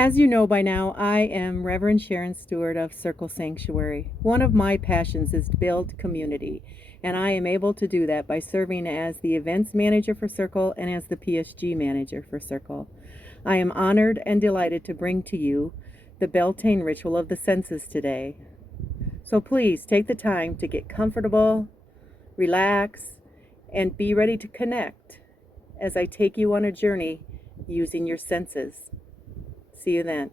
As you know by now, I am Reverend Sharon Stewart of Circle Sanctuary. One of my passions is to build community, and I am able to do that by serving as the events manager for Circle and as the PSG manager for Circle. I am honored and delighted to bring to you the Beltane Ritual of the Senses today. So please take the time to get comfortable, relax, and be ready to connect as I take you on a journey using your senses. See you then.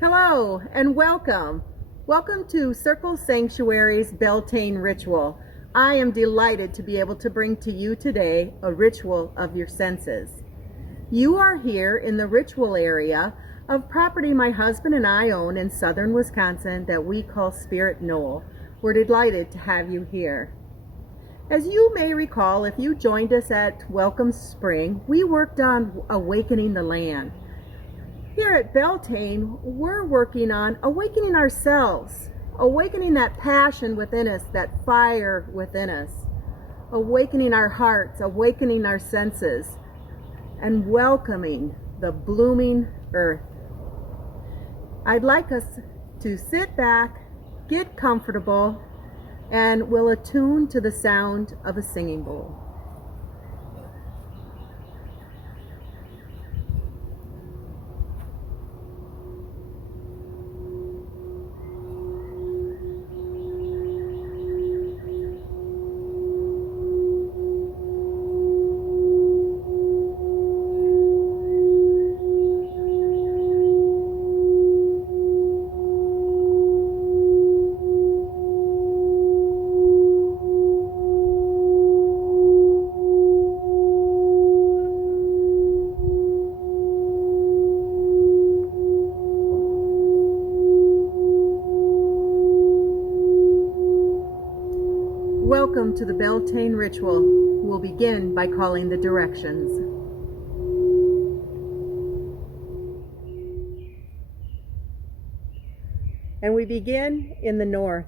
Hello and welcome. Welcome to Circle Sanctuary's Beltane Ritual. I am delighted to be able to bring to you today a ritual of your senses. You are here in the ritual area of property my husband and I own in southern Wisconsin that we call Spirit Knoll. We're delighted to have you here. As you may recall, if you joined us at Welcome Spring, we worked on awakening the land. Here at Beltane, we're working on awakening ourselves, awakening that passion within us, that fire within us, awakening our hearts, awakening our senses, and welcoming the blooming earth. I'd like us to sit back, get comfortable, and we'll attune to the sound of a singing bowl. Welcome to the Beltane Ritual. We'll begin by calling the directions. And we begin in the north.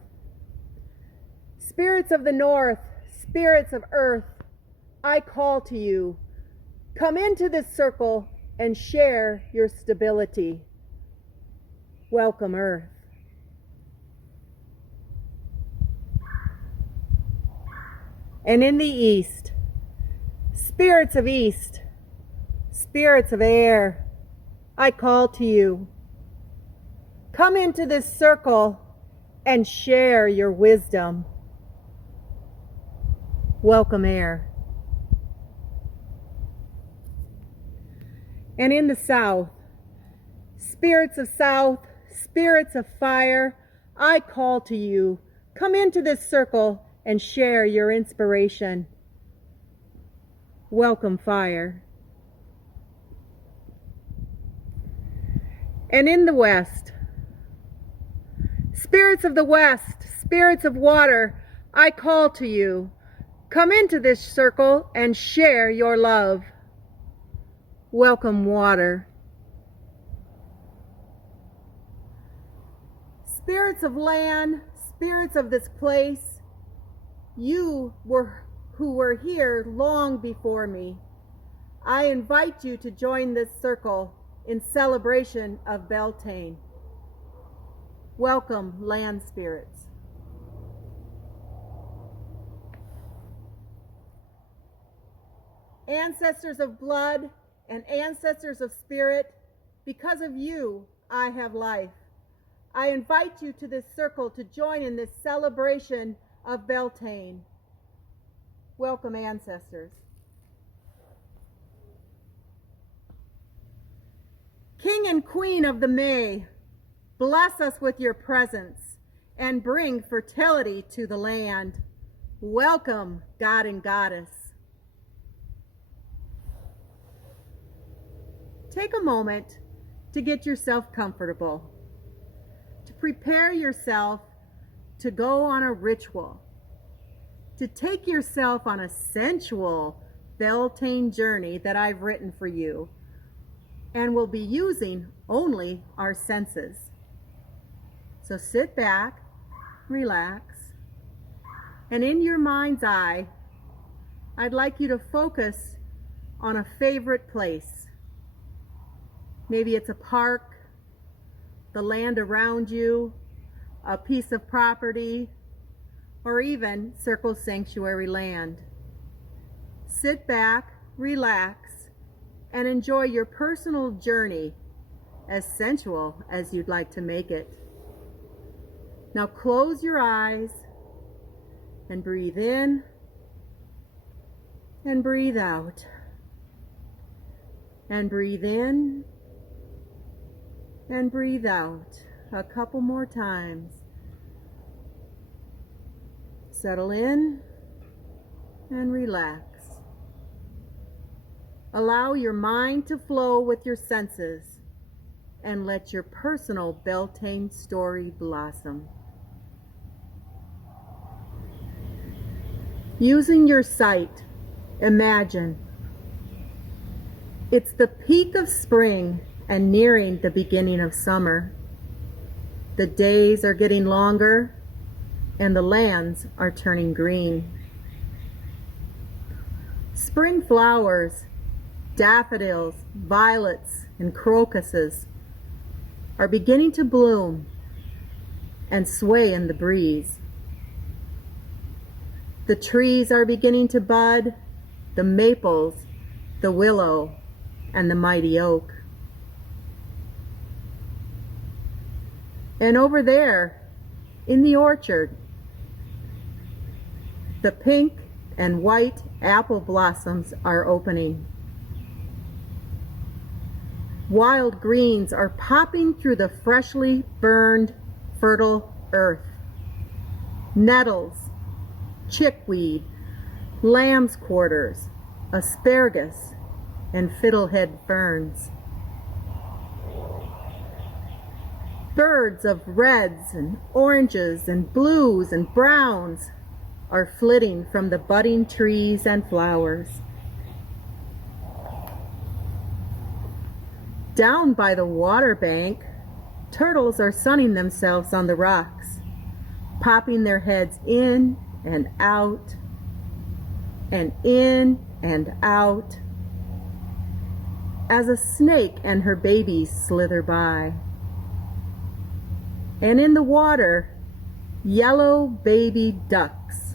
Spirits of the north, spirits of earth, I call to you. Come into this circle and share your stability. Welcome, earth. And in the east, spirits of east, spirits of air, I call to you. Come into this circle and share your wisdom. Welcome, air. And in the south, spirits of south, spirits of fire, I call to you. Come into this circle and share your inspiration. Welcome, fire. And in the west, spirits of the west, spirits of water, I call to you. Come into this circle and share your love. Welcome, water. Spirits of land, spirits of this place, you who were here long before me. I invite you to join this circle in celebration of Beltane. Welcome, land spirits. Ancestors of blood and ancestors of spirit, because of you, I have life. I invite you to this circle to join in this celebration of Beltane. Welcome, ancestors. King and Queen of the May, bless us with your presence and bring fertility to the land. Welcome, God and Goddess. Take a moment to get yourself comfortable, to prepare yourself to go on a ritual, to take yourself on a sensual Beltane journey that I've written for you, and we'll be using only our senses. So sit back, relax, and in your mind's eye, I'd like you to focus on a favorite place. Maybe it's a park, the land around you, a piece of property, or even Circle Sanctuary land. Sit back, relax, and enjoy your personal journey, as sensual as you'd like to make it. Now close your eyes and breathe in and breathe out. And breathe in and breathe out. A couple more times. Settle in and relax. Allow your mind to flow with your senses and let your personal Beltane story blossom. Using your sight, imagine it's the peak of spring and nearing the beginning of summer. The days are getting longer and the lands are turning green. Spring flowers, daffodils, violets, and crocuses are beginning to bloom and sway in the breeze. The trees are beginning to bud, the maples, the willow, and the mighty oak. And over there, in the orchard, the pink and white apple blossoms are opening. Wild greens are popping through the freshly burned, fertile earth. Nettles, chickweed, lamb's quarters, asparagus, and fiddlehead ferns. Birds of reds and oranges and blues and browns are flitting from the budding trees and flowers. Down by the water bank, turtles are sunning themselves on the rocks, popping their heads in and out, and in and out, as a snake and her babies slither by. And in the water, yellow baby ducks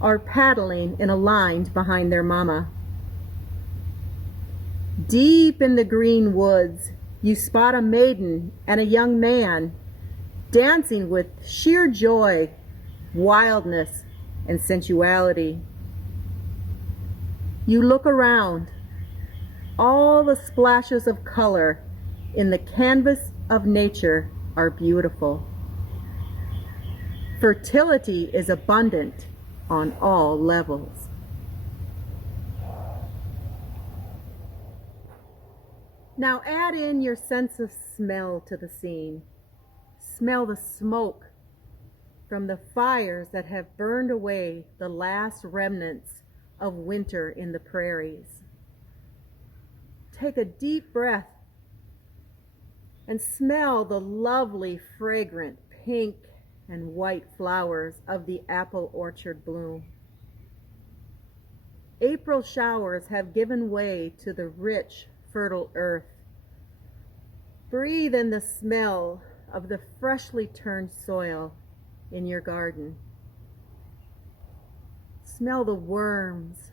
are paddling in a line behind their mama. Deep in the green woods, you spot a maiden and a young man dancing with sheer joy, wildness, and sensuality. You look around. All the splashes of color in the canvas of nature are beautiful. Fertility is abundant on all levels. Now add in your sense of smell to the scene. Smell the smoke from the fires that have burned away the last remnants of winter in the prairies. Take a deep breath and smell the lovely, fragrant pink and white flowers of the apple orchard bloom. April showers have given way to the rich, fertile earth. Breathe in the smell of the freshly turned soil in your garden. Smell the worms.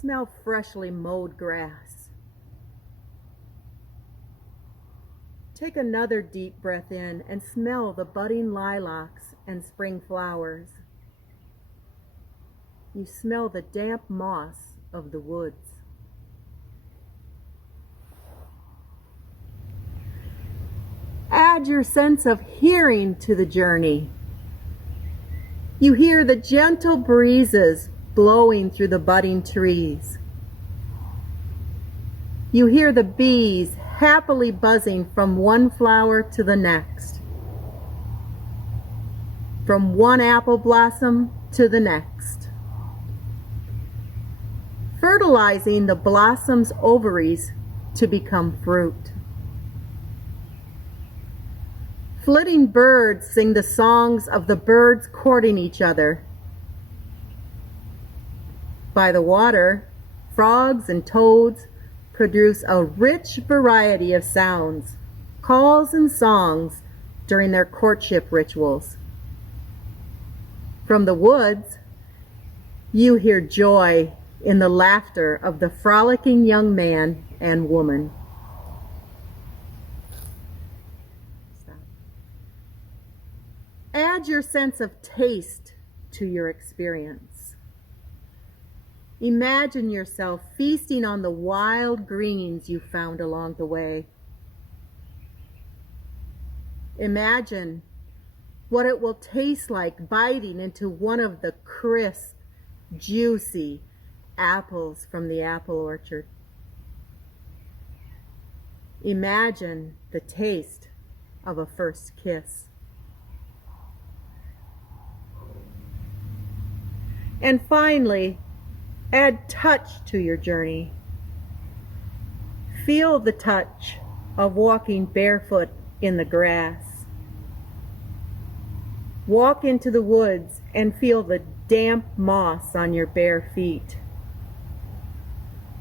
Smell freshly mowed grass. Take another deep breath in and smell the budding lilacs and spring flowers. You smell the damp moss of the woods. Add your sense of hearing to the journey. You hear the gentle breezes blowing through the budding trees. You hear the bees happily buzzing from one flower to the next, from one apple blossom to the next, fertilizing the blossom's ovaries to become fruit. Flitting birds sing the songs of the birds courting each other. By the water, frogs and toads produce a rich variety of sounds, calls, and songs during their courtship rituals. From the woods, you hear joy in the laughter of the frolicking young man and woman. Add your sense of taste to your experience. Imagine yourself feasting on the wild greens you found along the way. Imagine what it will taste like biting into one of the crisp, juicy apples from the apple orchard. Imagine the taste of a first kiss. And finally, add touch to your journey. Feel the touch of walking barefoot in the grass. Walk into the woods and feel the damp moss on your bare feet.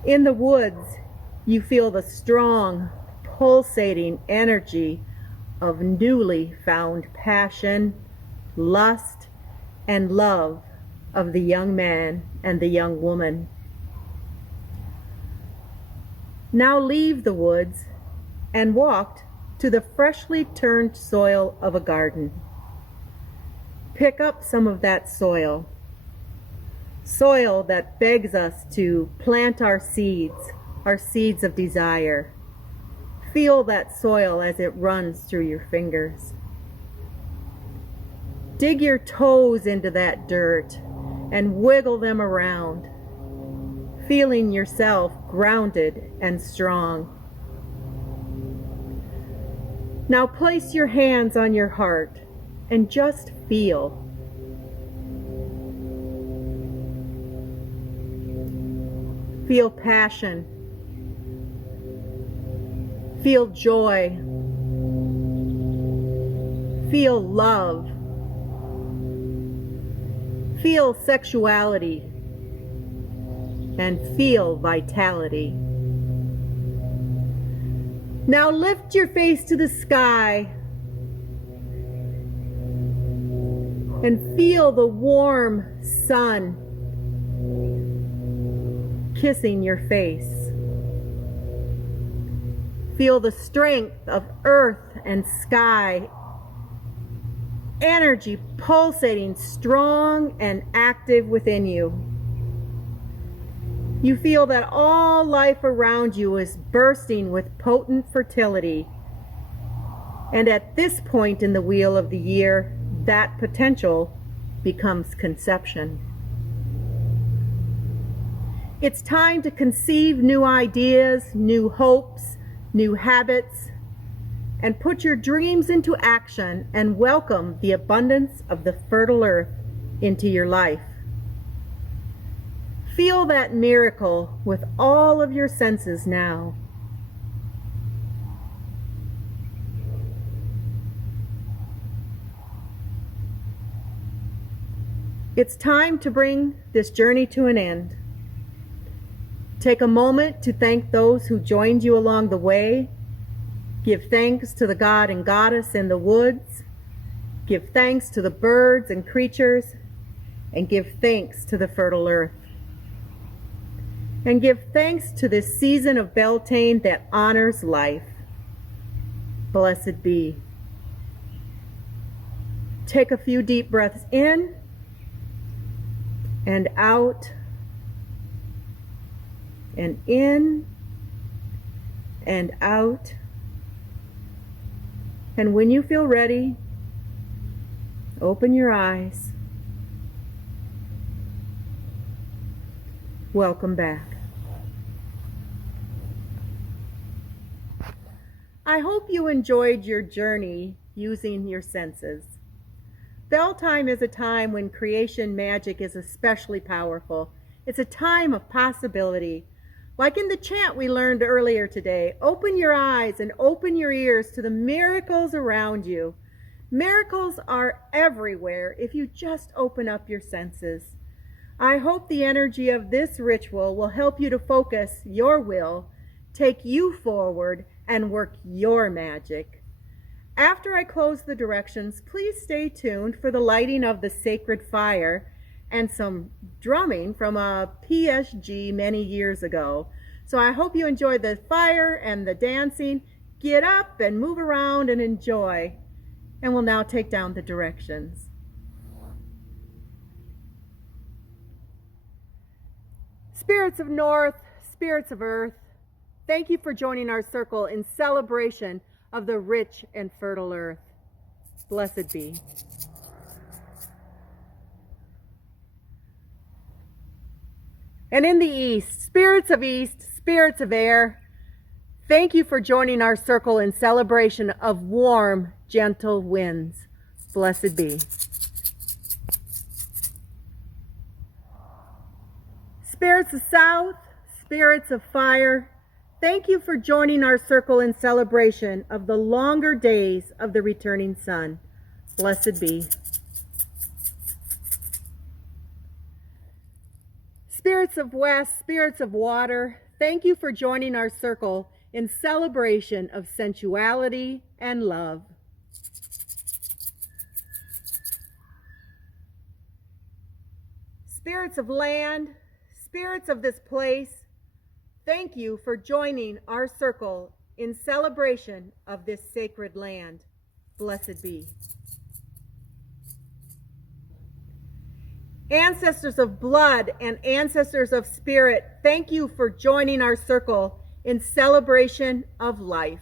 In the woods, you feel the strong, pulsating energy of newly found passion, lust, and love of the young man and the young woman. Now leave the woods and walk to the freshly turned soil of a garden. Pick up some of that soil that begs us to plant our seeds of desire. Feel that soil as it runs through your fingers. Dig your toes into that dirt and wiggle them around, feeling yourself grounded and strong. Now place your hands on your heart and just feel. Feel passion. Feel joy. Feel love. Feel sexuality. And feel vitality. Now lift your face to the sky and feel the warm sun kissing your face. Feel the strength of earth and sky, energy pulsating strong and active within you. You feel that all life around you is bursting with potent fertility. And at this point in the wheel of the year, that potential becomes conception. It's time to conceive new ideas, new hopes, new habits, and put your dreams into action and welcome the abundance of the fertile earth into your life. Feel that miracle with all of your senses now. It's time to bring this journey to an end. Take a moment to thank those who joined you along the way. Give thanks to the God and Goddess in the woods. Give thanks to the birds and creatures. And give thanks to the fertile earth. And give thanks to this season of Beltane that honors life. Blessed be. Take a few deep breaths in and out, and in and out. And when you feel ready, open your eyes. Welcome back. I hope you enjoyed your journey using your senses. Beltane is a time when creation magic is especially powerful. It's a time of possibility. Like in the chant we learned earlier today, open your eyes and open your ears to the miracles around you. Miracles are everywhere if you just open up your senses. I hope the energy of this ritual will help you to focus your will take you forward and work your magic. After I close the directions, please stay tuned for the lighting of the sacred fire and some drumming from a PSG many years ago. So I hope you enjoy the fire and the dancing. Get up and move around and enjoy. And we'll now take down the directions. Spirits of North, spirits of Earth, thank you for joining our circle in celebration of the rich and fertile earth. Blessed be. And in the East, spirits of air, thank you for joining our circle in celebration of warm, gentle winds. Blessed be. Spirits of South, spirits of fire, thank you for joining our circle in celebration of the longer days of the returning sun. Blessed be. Spirits of West, spirits of water, thank you for joining our circle in celebration of sensuality and love. Spirits of land, spirits of this place, thank you for joining our circle in celebration of this sacred land. Blessed be. Ancestors of blood and ancestors of spirit, thank you for joining our circle in celebration of life.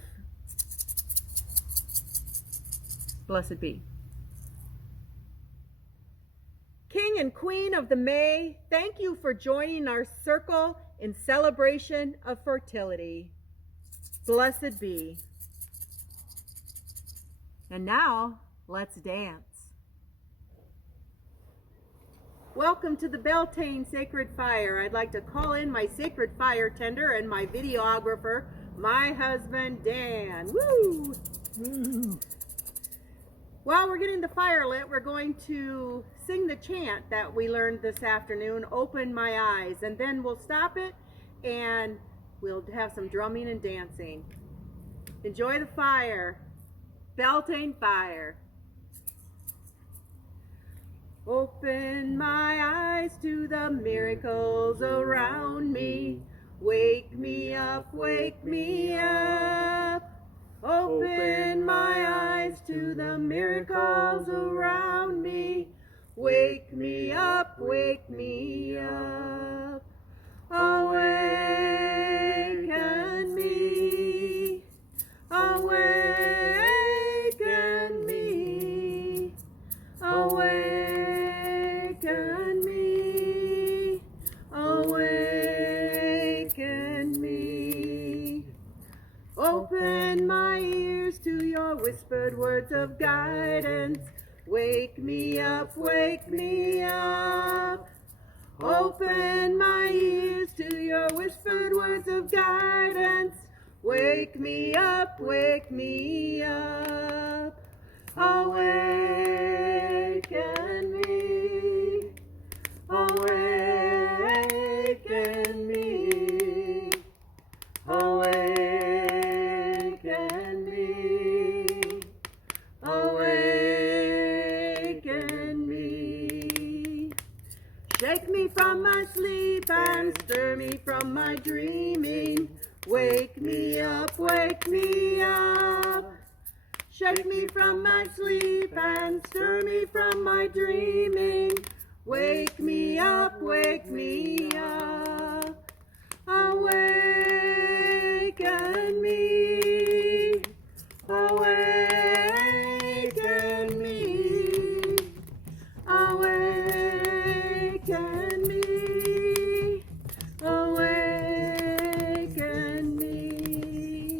Blessed be. King and Queen of the May, thank you for joining our circle in celebration of fertility. Blessed be. And now, let's dance. Welcome to the Beltane Sacred Fire. I'd like to call in my sacred fire tender and my videographer, my husband, Dan. Woo! Woo! While we're getting the fire lit, we're going to sing the chant that we learned this afternoon, Open My Eyes, and then we'll stop it and we'll have some drumming and dancing. Enjoy the fire. Beltane fire. Open my eyes to the miracles around me. Wake me up, wake me up. Open my eyes to the miracles around me. Wake me up, wake me up. Awaken me, awaken me, awaken me, awaken me. Open my ears to your whispered words of guidance. Wake me up, wake me up. Open my ears to your whispered words of guidance. Wake me up, wake me up. Awaken me, awaken me, awaken me, awaken me. Shake me from my sleep and stir me from my dreaming. Wake me up, wake me up. Shake me from my sleep and stir me from my dreaming. Wake me up, wake me up. Awaken me, awaken me, awaken me, awaken me.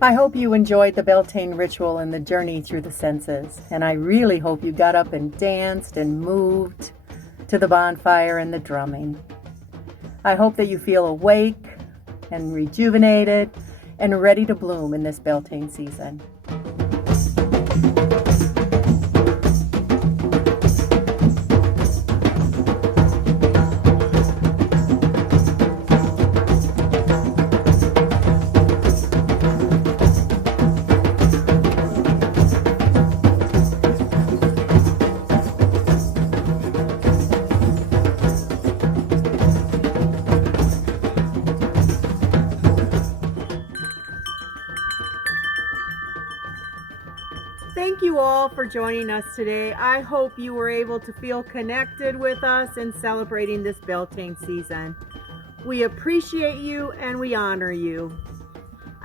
I hope you enjoyed the Beltane Ritual and the journey through the senses, and I really hope you got up and danced and moved to the bonfire and the drumming. I hope that you feel awake and rejuvenated and ready to bloom in this Beltane season. Thank you all for joining us today. I hope you were able to feel connected with us in celebrating this Beltane season. We appreciate you and we honor you.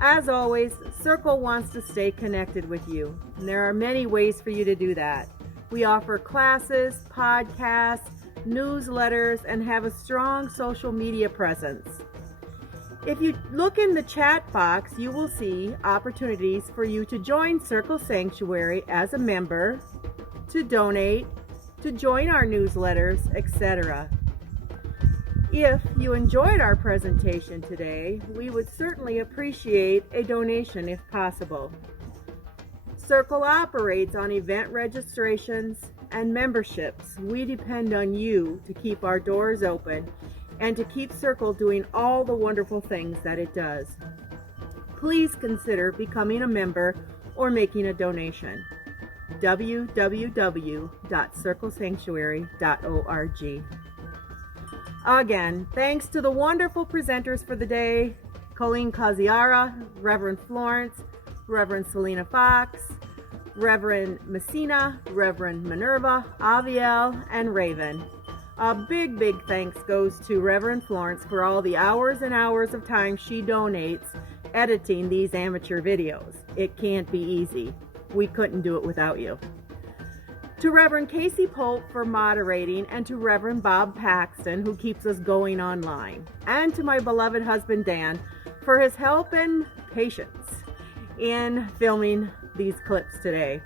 As always, Circle wants to stay connected with you, and there are many ways for you to do that. We offer classes, podcasts, newsletters, and have a strong social media presence. If you look in the chat box, you will see opportunities for you to join Circle Sanctuary as a member, to donate, to join our newsletters, etc. If you enjoyed our presentation today, we would certainly appreciate a donation if possible. Circle operates on event registrations and memberships. We depend on you to keep our doors open and to keep Circle doing all the wonderful things that it does. Please consider becoming a member or making a donation. www.circlesanctuary.org. Again, thanks to the wonderful presenters for the day, Colleen Kaziara, Reverend Florence, Reverend Selena Fox, Reverend Messina, Reverend Minerva, Aviel, and Raven. A big thanks goes to Reverend Florence for all the hours and hours of time she donates editing these amateur videos. It can't be easy. We couldn't do it without you. To Reverend Casey Pope for moderating, and to Reverend Bob Paxton, who keeps us going online, and to my beloved husband Dan for his help and patience in filming these clips today.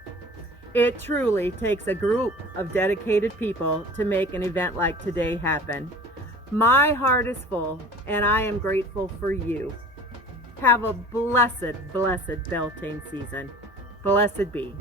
It truly takes a group of dedicated people to make an event like today happen. My heart is full, and I am grateful for you. Have a blessed Beltane season. Blessed be.